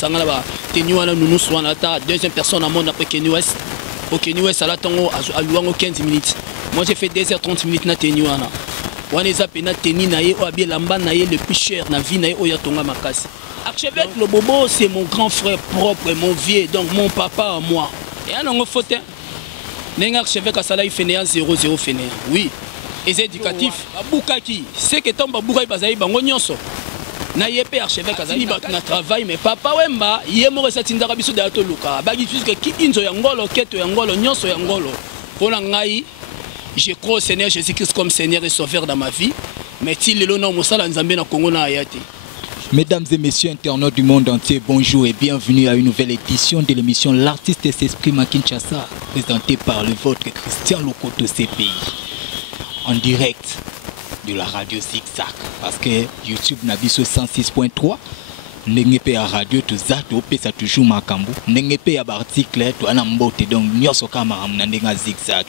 Sangala Kenny wana nous soin ta deuxième personne à monde après Kenny West. Au Kenny West à la tango à Luango 15 minutes. Moi j'ai fait 2h30 minutes na Kenny wana. Wana zape na Kenny na ye o abi lamba na ye le plus cher na vie na ye o ya tonga makasi. Archevêque le bobo c'est mon grand frère propre, mon vieux, donc mon papa à moi. Et un on faute. Nenga archevêque à sala il fait 0-0 fait. Oui. Et c'est éducatif. Abukaki, c'est que tomba bukai bazai bango nyonso. Na yepé archevêque azali na travail mais papa wemba yemo sa tindaka biso da to luka bagi puisque ki inzo ya ngolo keto ya ngolo nyonso ya ngolo pona ngai je crois au Seigneur Jésus-Christ comme Seigneur et Sauveur dans ma vie mais ti lelo na mosala nzambe na Congo na ayate. Mesdames et messieurs internautes du monde entier, bonjour et bienvenue à une nouvelle édition de l'émission L'artiste s'exprime à Kinshasa, présentée par le vôtre Christian Lokoto CPI, en direct de la radio Zigzag, parce que YouTube n'a vu 106.3, n'engepé à radio tout ça, tout ça toujours makambu, n'engepé à article, tout en ambote, donc nyoso kamaram n'endenga Zigzag.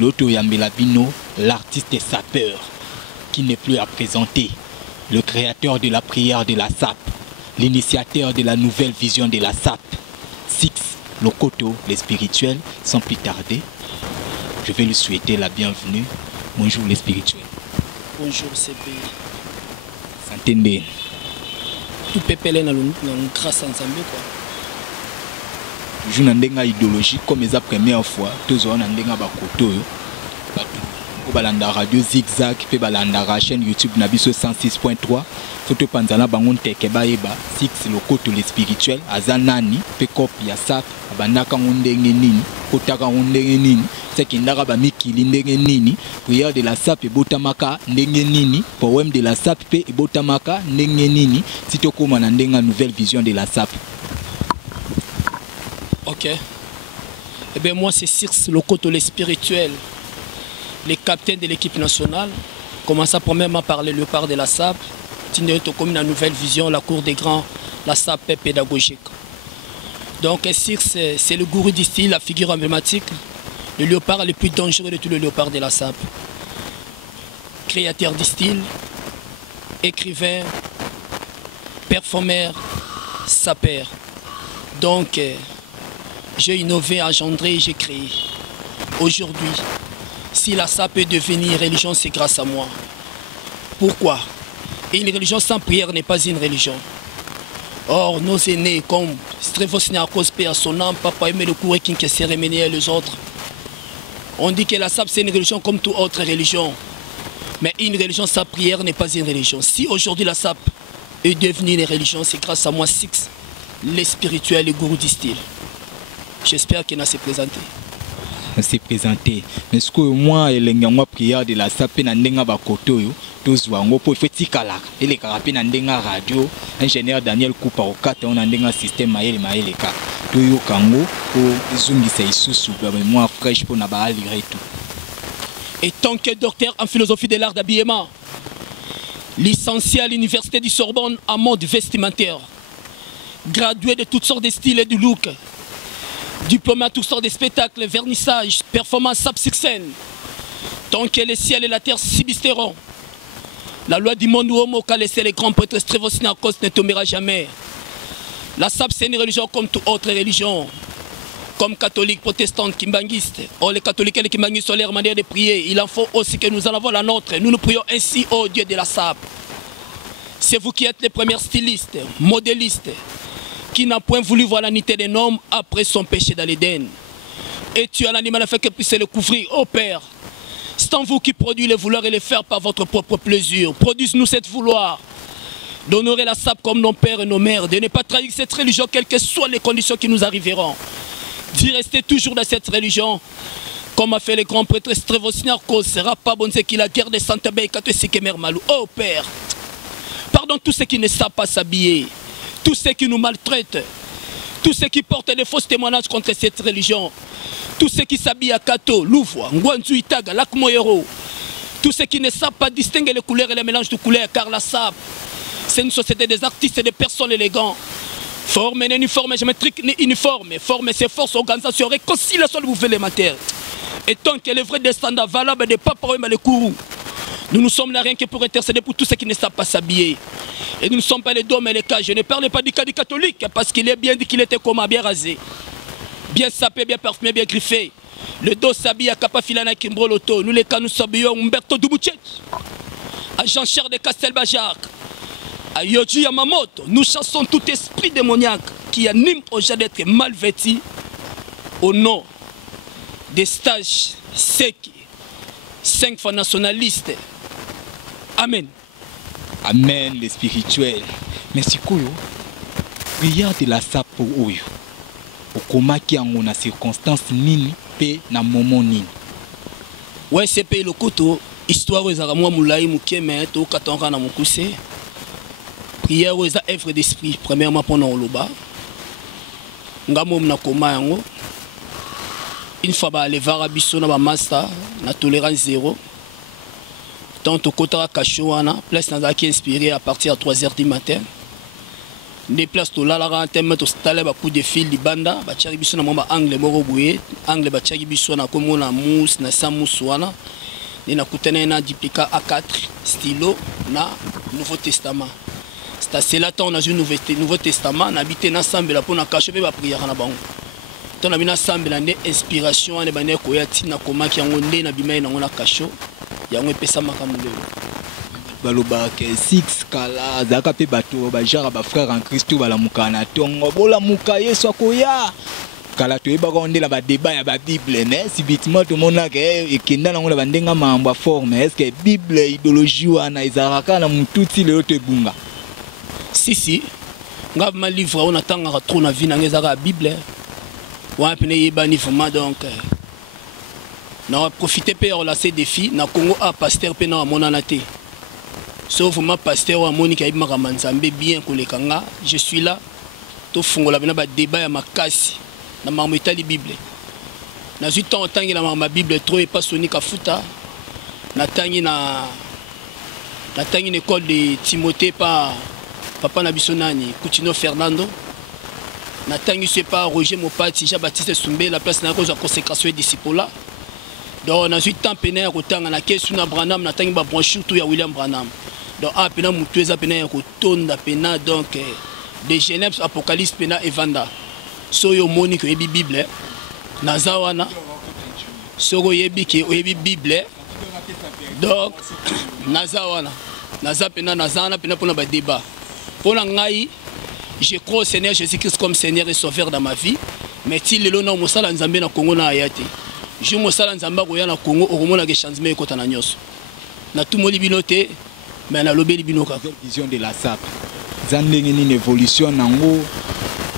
L'auto Yambelabino, l'artiste sapeur, qui n'est plus à présenter, le créateur de la prière de la SAP, l'initiateur de la nouvelle vision de la SAP, Six Lokoto, les spirituels, sans plus tarder, je vais lui souhaiter la bienvenue. Bonjour les spirituels. Bonjour CP. Santende. Tout pépélé dans grâce ensemble quoi. Je n'ai pas idéologie comme la première fois. Tous on a pas bakoto. Balanda radio Zigzag pe balanda chaîne YouTube Nabiso 106.3. Photo panzana bangon teke baeba Six Lokoto les spirituels azanani pe copie ya SAP abandaka ndenge nini kotaka ndenge nini sekindaka ba mikili ndenge nini prière de la SAP ebotamaka ndenge nini poème de la SAP pe ebotamaka ndenge nini sitokoma na ndenga nouvelle vision de la SAP. OK. Eh bien moi c'est Six Lokoto les spirituels. Les capitaines de l'équipe nationale commencent à premièrement parler le part de la SAP, comme une nouvelle vision, la cour des grands, la SAP pédagogique. Donc Six, c'est le gourou du style, la figure emblématique, le léopard le plus dangereux de tous les léopards de la SAP. Créateur du style, écrivain, performeur, sapeur. Donc j'ai innové, engendré, j'ai créé. Aujourd'hui, si la SAP peut devenir religion, c'est grâce à moi. Pourquoi? Et une religion sans prière n'est pas une religion. Or, nos aînés, comme Strevos Niarkos, Père son âme, Papa Aimé le Kouré, qui s'est remené et les autres, on dit que la SAP c'est une religion comme toute autre religion. Mais une religion sans prière n'est pas une religion. Si aujourd'hui la SAP est devenue une religion, c'est grâce à moi, Six, les spirituels, les gourous du style. J'espère qu'il a se présenté. Se présenter mais ce que moi elenga prière de la SAP na ndenga bakoto yo tozwango po fetikala ele karape na ndenga radio ingénieur Daniel Coupa okata on ndenga système maele ka toyo kango ko zungisa isusu ba moi fraîche pour na ba lire tout. Et tant que docteur en philosophie de l'art d'habillement, licencié à l'université du Sorbonne en mode vestimentaire, gradué de toutes sortes de styles et de looks, diplômé à toutes sortes de spectacles, vernissage, performance SAP sur scène. Tant que le ciel et la terre subsisteront, la loi du monde où homo qu'a laissé les grands prêtres Strevos Niarkos ne tombera jamais. La SAP c'est une religion comme toute autre religion. Comme catholique, protestante, kimbanguiste. Oh, les catholiques et les kimbanguistes ont leur manière de prier. Il en faut aussi que nous en avons la nôtre. Nous nous prions ainsi au Dieu de la SAP. C'est vous qui êtes les premiers stylistes, modélistes, qui n'a point voulu voir la nité d'un homme après son péché dans l'Éden. Et tu as l'animal afin qu'il puisse le couvrir. Oh Père, c'est en vous qui produit les vouloir et les faire par votre propre plaisir. Produise-nous cette vouloir d'honorer la SAP comme nos pères et nos mères, de ne pas trahir cette religion, quelles que soient les conditions qui nous arriveront. D'y rester toujours dans cette religion, comme a fait le grand prêtre Strevos Niarkos, sera pas bon, c'est qu'il a guerre de Santa Bay, Katoesikemer Malou. Oh Père, pardonne tous ceux qui ne savent pas s'habiller, tous ceux qui nous maltraitent, tous ceux qui portent des fausses témoignages contre cette religion, tous ceux qui s'habillent à Kato, Louvre, Ngwanzu Itaga, Lakmoyero, tous ceux qui ne savent pas distinguer les couleurs et les mélanges de couleurs, car la SAP, c'est une société des artistes et des personnes élégantes. Forme et uniforme, géométrique ni uniforme, forme et ses forces, organisation, réconciliation de vous élémentaires. Et tant que les vrais descendants valables des Papa et Malekourou, Nous ne sommes là rien que pour intercéder pour tous ceux qui ne savent pas s'habiller. Et nous ne sommes pas les dômes et les cas. Je ne parle pas du cas du catholique, parce qu'il est bien dit qu'il était comment, bien rasé, bien sapé, bien parfumé, bien griffé. Le dos s'habille à Kapafilana Kimbroloto. Nous les cas, nous s'habillons Umberto Dubouchet, à Jean-Charles de Castelbajac, à Yoji Yamamoto. Nous chassons tout esprit démoniaque qui anime aux gens d'être mal vêtus au nom des stages secs, 5 fois nationalistes. Amen. Amen, les spirituels. Merci Koyo. Prière de la SAP pour Oyo. Okoma qui en a circonstance nini pe na moment nini. Ouais, c'est payé le couteau. Histoire aux Aramois Moulaï Moukeme, to Katonga na Mokuse. Prière aux œuvres d'esprit, premièrement pour nous loba. Ngamom na koma yango. Une fois ba le varabiso na ba master na tolérance zéro. Tant au côté à Kachoana, place dans qui inspiré à partir de 3h du matin. Des places to la en terme to stale ba coup de fil di banda, ba chari biso na mamba angle moro boué, angle ba chari biso na komo na mousse na samuswana. Ni na kutana na duplicat A4 stylo na Nouveau Testament. C'est là on a un Nouveau Testament, on habite ensemble là pour na cacher ba prière na bango. On a bien ensemble na inspiration na bane ko ya tina koma ki yango nde na bimai na ngona kasho. Yango pesa makambo lelo. Baloba ke 6 kala zaka pe bato ba jara ba frère en Christ bala mukana tongo bola muka Yesu akoya. Kala to eba ko ndela ba débat ya ba Bible ne si bitima to mona ke ekenda na ngona bandenga mambo forme est-ce que Bible idéologie wana izaraka na mututi lelo to ebunga. Si ngab ma livre on attend trop na vie na ngezaka Bible. Wa pene yeba ni vraiment donc na profiter pour relancer défi na Congo a pasteur pe na mona naté. Sauf ma pasteur wa Monica ibima manzambe bien kolekanga, je suis là to fungola bina ba débat ya makasi na mambo etali Bible. Na zu temps tangi na ma Bible trop et pas sonika futa. Na tangi na école de Timothée par papa na bisonani Coutinho Fernando. Na tangi c'est pas Roger Mopati, Jean-Baptiste Soumbé la place na cause de consécration et disciple. Donc on a eu temps pénal autant na kesu na Branham na tangi ba branche tout ya William Branham. Donc a pénal mutueza pénal ko tonda pénal donc de Genève Apocalypse pénal Evanda. So yo moni ko yebi Bible na zawana. So ko yebi ke yebi Bible. Donc na zawana. Na za pénal na zana pénal pour na ba débat. Pour la ngai je crois au Seigneur Jésus-Christ comme Seigneur et Sauveur dans ma vie. Mais s'il est là, on m'a Nzambe na Congo na ayate. Je me sala Nzamba koya na Congo, au moment que changement est kota na nyos. Na tout moli binote, mais na lobé binoka. Vision de la SAP. Zandenge ni évolution nango.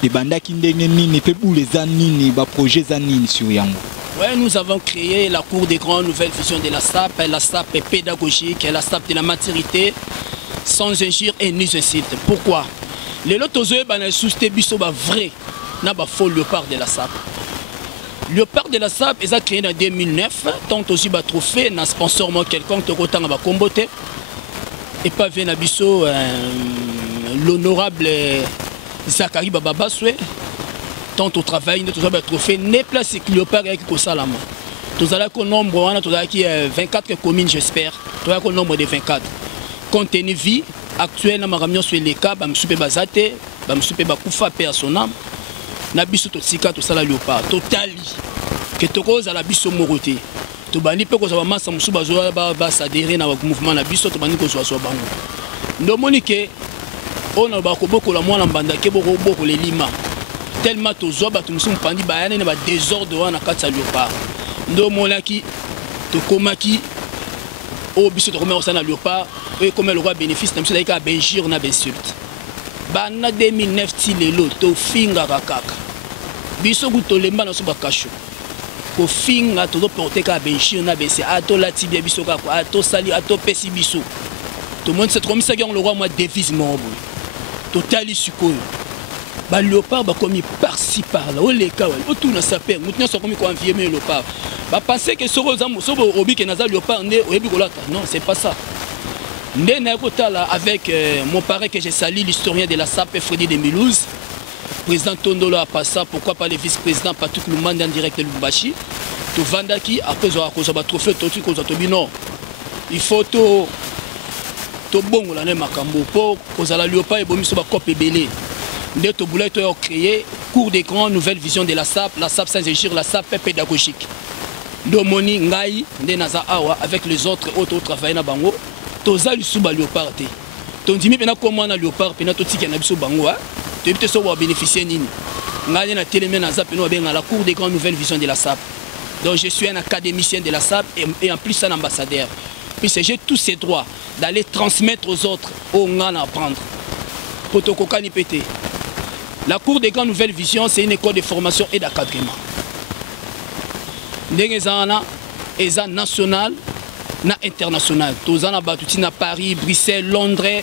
Les bandas qui ndenge ni pe pour les anini ba projet zanini sur yango. Ouais, nous avons créé la cour des grandes nouvelles visions de la SAP. La SAP est pédagogique, la SAP de la maturité, sans injure et ni insulte. Pourquoi? Les lotos na souste biso ba vrai na ba faux léopard de la SAP. Léopard de la SAP ils a créé en 2009 tant aussi ba trophée na sponsorement quelconque to kotanga ba kombote et pas vient na biso l'honorable Zachary Bababaswe tant au travail nous ba trophée ne place léopard avec ko salama. Tous allons au nombre on a tous qui 24 communes j'espère. Tous allons au nombre de 24. Compte tenu vie actuel na makamyo sur les cas ba msupe bazate ba msupe ba kufa personnel na biso to sika to sala léopard totali que to koza la biso moroté to bani pe ko za masa msuba zo ba s'adhérer na mouvement na biso to bani ko zo so bango ndo monike ona ba ko boko la mwana mbanda ke boko boko le lima tellement to zo ba to msumu pandi ba yana ba désordre wana katsa léopard ndo monaki to komaki o biso to komela sana léopard et comme le roi bénéfice na biso daika benjure na insulte bana 2009 ti lelo to finga kakaka biso kutolemba na so bakasho ko finga to porter ka benjure na bese ato la tibia biso ka ko ato sali ato pesi biso to monde c'est comme ça que le roi moi devise mon totali sukoyo ba léopard ba komi par-ci par-là o le ka o tout na saper mutnya so komi ko envier mais léopard ba penser que soro za sobo obi ke naza léopard ne o yebi kolata non c'est pas ça. Avec mon parrain que j'ai sali, l'historien de la SAP, Freddy de Milouz, président Tondolo a passé, pourquoi pas le vice-président Patrick Lumandi en direct de Lumbashi, tout Vandaki, après avoir causé un trophée, tout de suite, non. il faut to bongo la ne makambo pour kozala léopard et bomiso ba cop ebele nde to boulay to créer cours d'écran nouvelle vision de la SAP Saint-Gégir, la SAP pédagogique domoni ngai nde naza awa avec les autres autres travailler na bango toza lisuba léopard te tondimi pena comment na léopard pena to tika na biso bango to peut so wa bénéficier nini ngai na télémé naza pena benga la cours d'écran nouvelle vision de la SAP. Donc je suis un académicien de la SAP et en plus un ambassadeur. Puis j'ai tous ces droits d'aller transmettre aux autres, au Ngana apprendre. Potokokani pété. La Cour des grandes nouvelles visions, c'est une école de formation et d'encadrement. Ndengezana, eza national, na international. Tozana batuti na Paris, Bruxelles, Londres.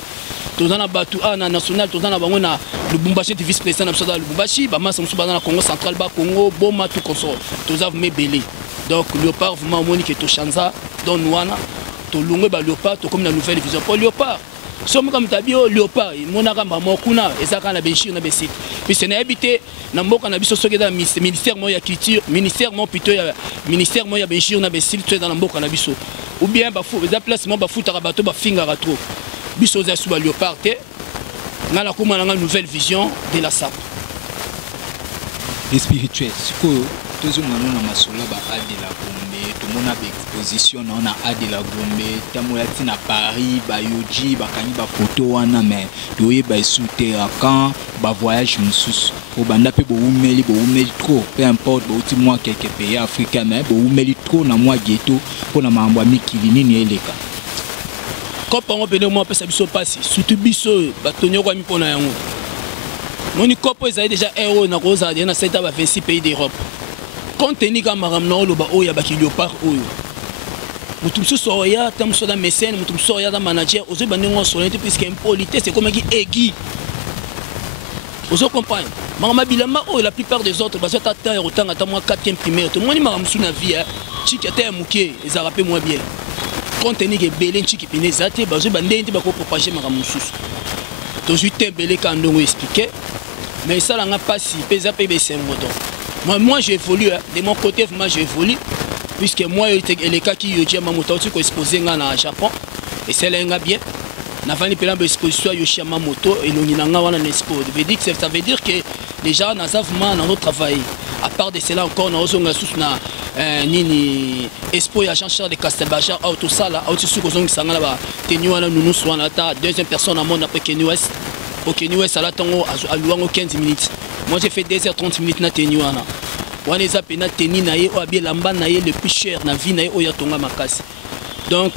Tozana batu na national, tozana bango na Lubumbashi, vice-président na Lubumbashi, ba masa musu na Congo central, ba Congo, Boma tout consort. Toza me belé. Donc léopard vraiment moni que to chanza don wana to lungwe ba léopard to comme la nouvelle vision pour léopard. Somme comme tabio léopard, monaka mama kuna ezaka na benchir na besite. Puis c'est na habité na mboka na biso soki da ministère mo ya culture, ministère mo plutôt ya ministère mo ya benchir na besite to dans mboka na biso. Ou bien ba fou, za place mo ba futaka bato ba fingara trop. Biso za suba léopard te. Na la kuma na nouvelle vision de la SAP. Les spirituels, tous les gens na masola ba adela Gombe, tout le monde a exposition na adela Gombe, tamoyati na Paris, ba yoji, ba kanyi ba photo wana mais doye ba souterrain quand ba voyage mususu. Au banda pe bo umeli trop, peu importe bo uti moi quelques pays africains mais bo umeli trop na moi ghetto pour na mambo mikili nini eleka. Quand on peut moi pesa biso passi, surtout biso batonyo kwa mi pona yango. Moni kopo ezali déjà euro na koza na 26 pays d'Europe. Compte tenu que maramna loba oya baki léopard oyo. Mutumso soya tamso da mécène, mutumso soya da manager, ozo bandengo solente puisque impolitesse c'est comme qui aiguille. Ozo comprendre. Marama bilamba oyo la plupart des autres parce que tata autant ata moi 4e primaire, tout moni maramsu na vie chiki ata mukie, ils rappellent moi bien. Compte tenu que belé chiki pinezate, bazo bandende bako propager maramususu. Toujours belé quand on expliquer. Mais ça n'a pas si pesa pb c'est un moi j'évolue de mon côté moi j'évolue puisque moi les cas qui yo ma moto qui exposé na Japon et c'est là bien na vani pelam exposition yo chama moto et nous n'anga wana expo ça veut dire que les gens na savement dans notre travail à part de cela encore na ozonga sous na nini expo ya Jean-Charles de Castelbaja auto sala auto sous kozonga sanga ba tenu wana nous swana ta deuxième personne à monde après Kenny West. Au Kenny West, à 15 minutes. Moi j'ai fait 2h30 minutes na tenu wana. Wana eza pena teni na ye o abie lamba na ye le plus cher na vie na ye o ya tonga makasi. Donc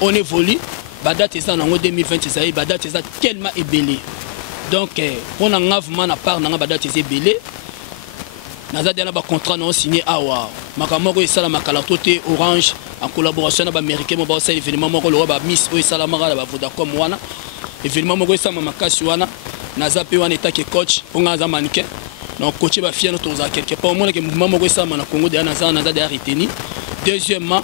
on évolue. Badate eza nango 2020 eza badate eza tellement ébélé. Donc on a ngavement na part na badate eza ébélé. Naza dena ba contrat na signé awa. Makamoko esala makalato te Orange en collaboration avec américain mo ba sa événement moko lo ba Miss o esala mara ba Vodacom wana. Événement moko esama makasi wana naza pe wana état que coach pour ngaza mannequin donc coacher ba fier notre za quelque part au moins que mouvement moko esama na Congo de naza de retenu. Deuxièmement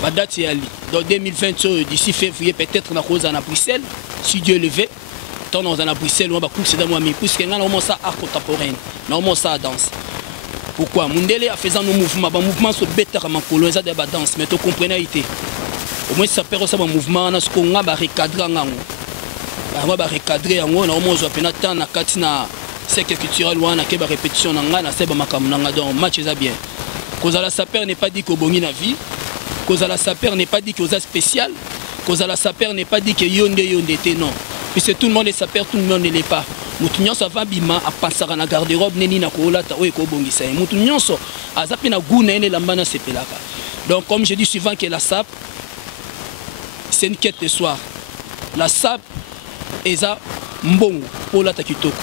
ba date yali donc 2020 d'ici février peut-être na cause na Bruxelles si Dieu le veut tant dans na Bruxelles on va courser dans moi mais puisque ngana on ça art contemporain na on ça danse. Pourquoi Mundele a faisant nos mouvements ba mouvement so better makolo eza de ba danse mais tu comprenez été au moins ça perd ça ba mouvement na ce qu'on a ba recadrer ngango on va recadrer en haut, on va peine temps na katina secteur culturel ou na keba répétition na na seba makamnanga donc match est bien. Cause à la saper n'est pas dit que bongi na vie, cause à la saper n'est pas dit que aux spécial, cause à la saper n'est pas dit que yonde té non. Puisque tout le monde est saper, tout le monde ne l'est pas. Mutunyon ça va bima a penser na garde-robe neni na ko lata o ko bongi ça. Mutunyon so azapi na guna ene lamba na sepelaka. Donc comme je dis souvent que la SAP c'est une quête de soir. La SAP eza mbongo pour la takitoko.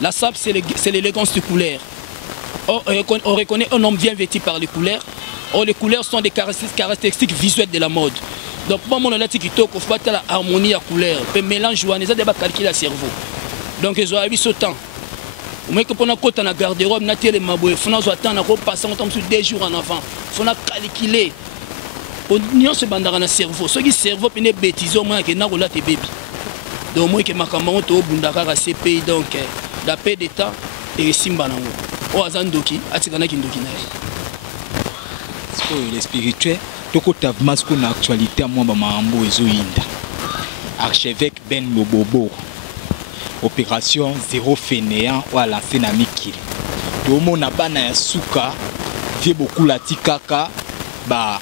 La SAP c'est l'élégance de couleurs. On reconnaît un homme bien vêtu par les couleurs. Or les couleurs sont des caractéristiques visuelles de la mode. Donc pour moi la takitoko faut pas la harmonie à couleurs, peut mélange ou eza débat calculer le cerveau. Donc ils ont eu ce temps. Au moins que pendant côté na garde-robe na télé maboy, faut nous attendre na passer on tombe sur 2 jours en avant. Faut na calculer. On n'y se bandara na cerveau. Ce qui cerveau peut ne bêtiser au moins que na rola te baby. Donc moi que makambo to bundaka ka CPI donc la paix d'état et simba nango o azandoki atikana kindoki na les spirituels toko tavmas ko na actualité à moi ba mambo ezoinda. Archevêque Ben Lobobo. Opération zéro fainéant ou à lancer na mikili. Tomo na bana ya suka vie beaucoup la tikaka ba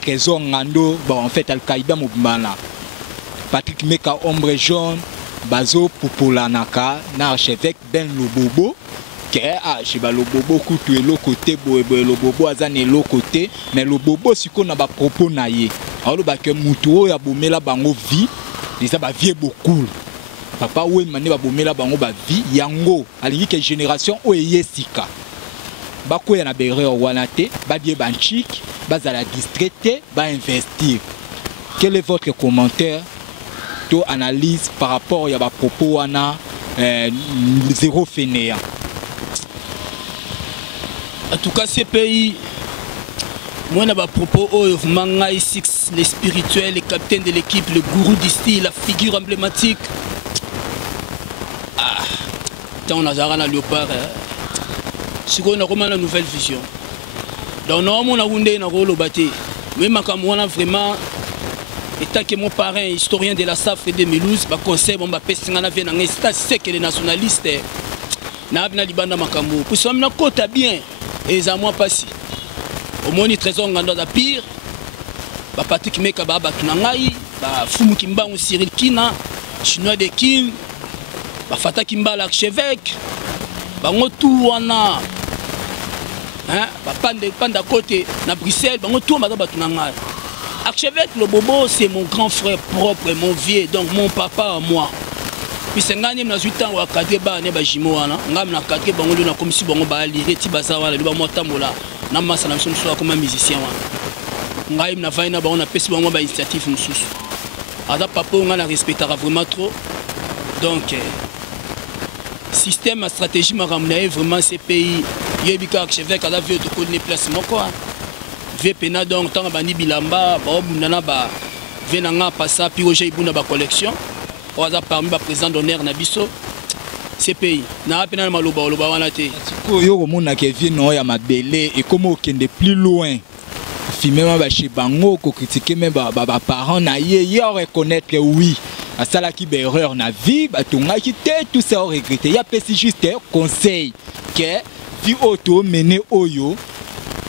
trésor ngando ba en fait Al-Qaïda mobimana. Patrick Meka ombre jaune bazo popolanaka na archevêque Ben Lobobo. Je vais le bobo couper le côté, le bobo azane le côté, mais le bobo si qu'on a pas propos naïe. Alors le bac moutou ya bomé la bango vie, les ça va vie beaucoup. Papa ou mané va bomé la bango ba vie yango. Ali que génération o yesika. Bako ya na berre wanate, ba die banchik, ba za la distraité, ba investir. Quel est votre commentaire, to analyse par rapport ya ba propos wana zéro fainéant? En tout cas, ces pays, moi, à propos, Mangaï Six, les spirituels, les capitaines de l'équipe, le gourou du style, la figure emblématique. Ah, tant on a un léopard. C'est qu'on a vraiment la nouvelle vision. Donc, on a un rôle au bâti. Mais on a vraiment, étant que mon parrain, historien de la SAF et de Mélouse, conseil, on m'a pesé, on a vu un état sec que les nationalistes. Na abina libanda makambo. Pour ça, on a côté bien. Et ça moi passé. Au moins il trésor ngando da pire. Ba Patrick Meka ba batunangai, ba Fumu Kimba ou Cyril Kina, chinois de Kin, ba Fata Kimba l'archevêque. Ba ngotu wana. Hein, ba panda côté na Bruxelles, ba ngotu ma batunangai. Archevêque le bobo c'est mon grand frère propre, mon vieux, donc mon papa à moi. Puis c'est gagné dans 8 ans à Kadeba ne ba jimo wana ngam na kake bango na komisi bango ba lire ti bazawa la ba motambola na masa na msusu comme musicien wana ngai na vaina bango na pesi bango ba initiative msusu ada papa on a respectera vraiment trop donc système à stratégie maramna vraiment ces pays yebika archevêque ala vieux de connaître place moko vie pena donc tant bani bilamba ba obundana ba venanga passa puis roger ibuna ba collection parmi les présidents d'honneur Nabiso, ces pays. Na pena maloba oloba wana te. Yo komona ke vie no ya mabele et comment okende plus loin. Filmer ba chez bango ko critiquer même ba parents na ye reconnaître que oui, à ça là qui erreur na vie, ba tonga ki te tout ça regretter. Ya pesi juste conseil que vie auto mener oyo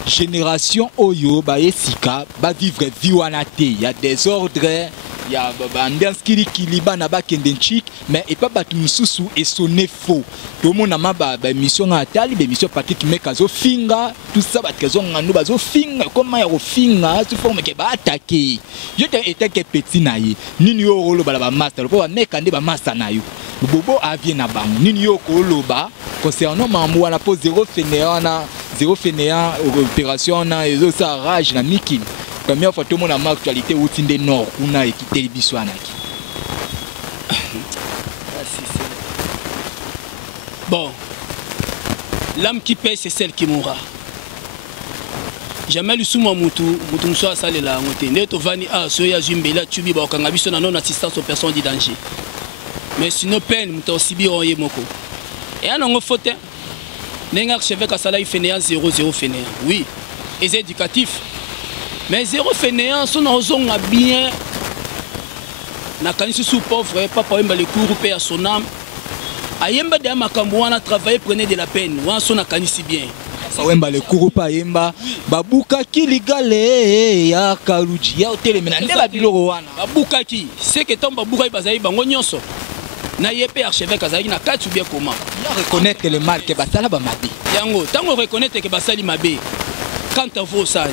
génération oyo ba esika ba vivre vie wana te. Il y a des ordres. Il y a ambiance qui liba na ba kendenchik mais et pas batu mususu et sonné faux tout le monde a ma mission à tali des missions Patrick Meka zo finga tout ça ba kezo nganu ba zo finga comment ya finga tu forme que ba attaquer je était que petit naïe nini yo rolo ba ba master pour ba Meka ndi ba master na yo le bobo a vient na bango nini yo ko loba concernant mambo wana po zéro fainéant opération na ezo sa rage na mikili. Première fois tout le monde a marqué l'actualité où il y a nord où il a quitté le bisouana. Bon, l'âme qui paie c'est celle qui mourra. Jamais le souma moutou soit salé là ngote. Neto vani a soya zumbela tubi ba kangabiso na non assistance aux personnes de danger. Mais sinon peine muto sibiro yemoko. Et un ngo faute. Nenga archevêque à sala fainéant 0 fainéant. Oui, et c'est éducatif. Mais zéro fainéant, son ozon a bien. Na kanisi sous pauvre, papa yemba le cours paye à son âme. Ayemba de makambo wana travailler prenez de la peine. Wan son a kanisi bien. Yemba le cours pa yemba babuka ki ligale ya karuji ya hotel mena ndeba biloko wana. Babuka ki, c'est que tomba babuka bazali bango nyonso. Na yepé archevêque azali na kati ou bien comment? Il reconnaître que le mal que basala ba mabe. Yango, tango reconnaître que basali mabe. Quand on voit ça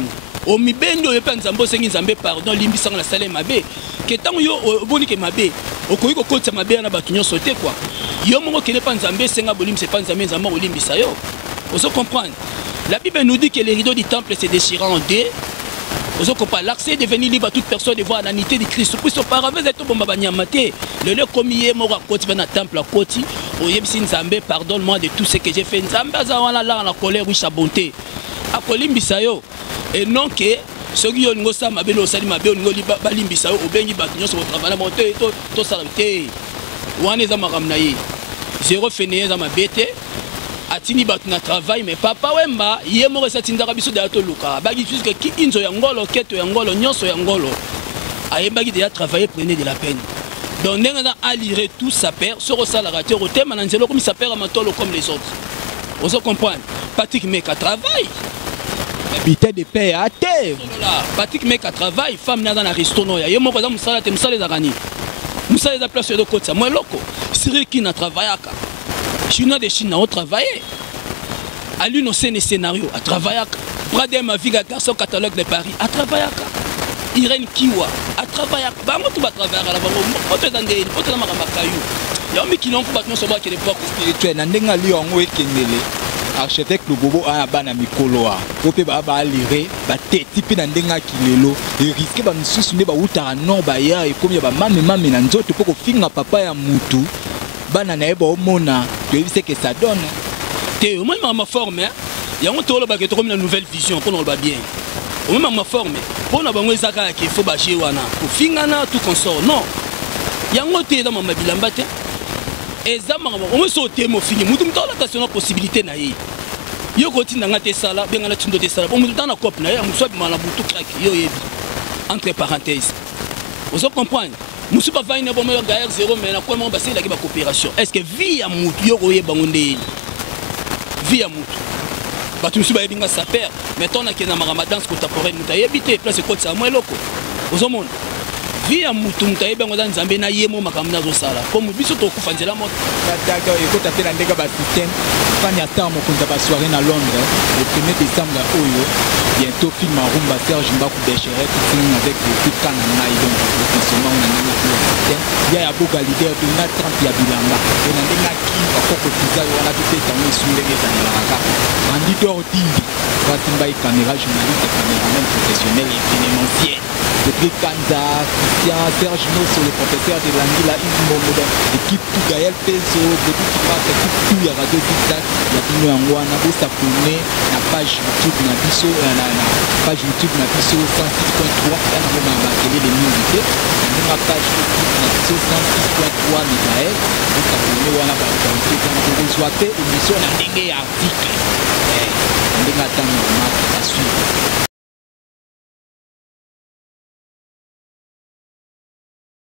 au mibendo yepa nzambo sengi nzambe pardon limbisa na sale mabe ke tango yo boni ke mabe okoyi ko kotsa mabe na batu nyonso te quoi yo mongo kene pa nzambe senga bolim c'est pas nzambe nzambe olimbisa yo oso comprendre la Bible nous dit que les rideaux du temple se déchirent en deux oso comprendre l'accès est devenu libre à toute personne de voir la nité de Christ puis son paravent est bomba banyamate le komiye moko koti na temple à koti oyebisi nzambe pardonne-moi de tout ce que j'ai fait nzambe azawana là la colère oui sa bonté akolimbisa yo et non que ceux qui ont une gosse mabe no sali mabe on ngoli balimbisa yo obengi batu nyonso ko travailler monter to salamité wana za makamna yi zéro fainéant za mabete atini batu na travail mais papa wemba ye moko satindaka biso de to luka bagi jusque ki inzo ya ngolo keto ya ngolo nyonso ya ngolo ayembaki déjà travailler prenez de la peine donc ndenge a lire tout sa père soko sala raté au thème nanzelo comme sa père amatolo comme les autres vous comprenez Patrick Meka travail habité de paix à terre Patrick Meka travail femme na dans la restaurant ya ye moko za musala te musala za gani musala za place de côté moi loko Cyril qui na travaillaka Chinois de Chine ont travaillé. À lui, nos scénarios, à travailler. Bradem a vu garçon catalogue de Paris, à travailler. Irène Kiwa, à travailler. Bango tout va travailler à la bango. Autre dans des, autre dans ma caillou. Il y a un mec qui n'ont pas de savoir qu'il est pas spirituel. N'endenga li ongo ekengele. Archevêque le bobo a bana mikoloa. Ope ba ba lire, ba te tipi n'endenga kilelo. Et risque ba misusu ne ba utara non ba ya et comme ya ba mame na nzoto poko finga papa ya mutu. Bana na eba omona tu sais que ça donne te au même ma forme il y a un tolo ba que comme une nouvelle vision pour nous ba bien au même ma forme pour na bango ezaka ki faut ba chez wana ko fingana tout consort non il y a un te dans ma bilamba te ezama on me sauter mo fini mutu mtola ta sona possibilité na yi yo ko tinda ngate sala benga na tindo te sala pour mutu na cop na ya muswa bi mala butu crack yo yebi entre parenthèses vous comprenez Moussouba va une bonne guerre zéro mais comment passer la coopération est-ce que vie à mutu yo koye bangonde vie à mutu batu moussouba ebinga sa père mettons na kena ramadan contemporaine muta yebite place ko tsa moi loko ozomona vie à mutu muta yebengo za nzambe na yemo makamna zo sala comme biso to kufanzela moto daga ekota pe na ndega ba système fanya tamo kunza ba soirée na Londres le 1er décembre oyo bientôt film en rumba Serge Mbaku Bécheret qui avec le tout can na donc le fonctionnement na nana pour le système il y a beaucoup leader de na 30 ya bilanga et na ndega ki bakoko kiza wana tout est en sous les zanaka Andy Dortindi Fatimba caméra journaliste caméraman professionnel et événementiel Patrick Kanza Christian Serge Nosso le professeur de l'Anguilla Izmomodo équipe tout Gaël Peso depuis qui passe équipe tout ya radio Zigzag la bino yango na bosa tourner na page YouTube na biso na page YouTube na biso 106.3 na ngoma bakele les musiques na page YouTube na biso 106.3 MHz bosa tourner wana ba qualité na ko reçoit émission na ndenge ya article ndenge atanga ma suite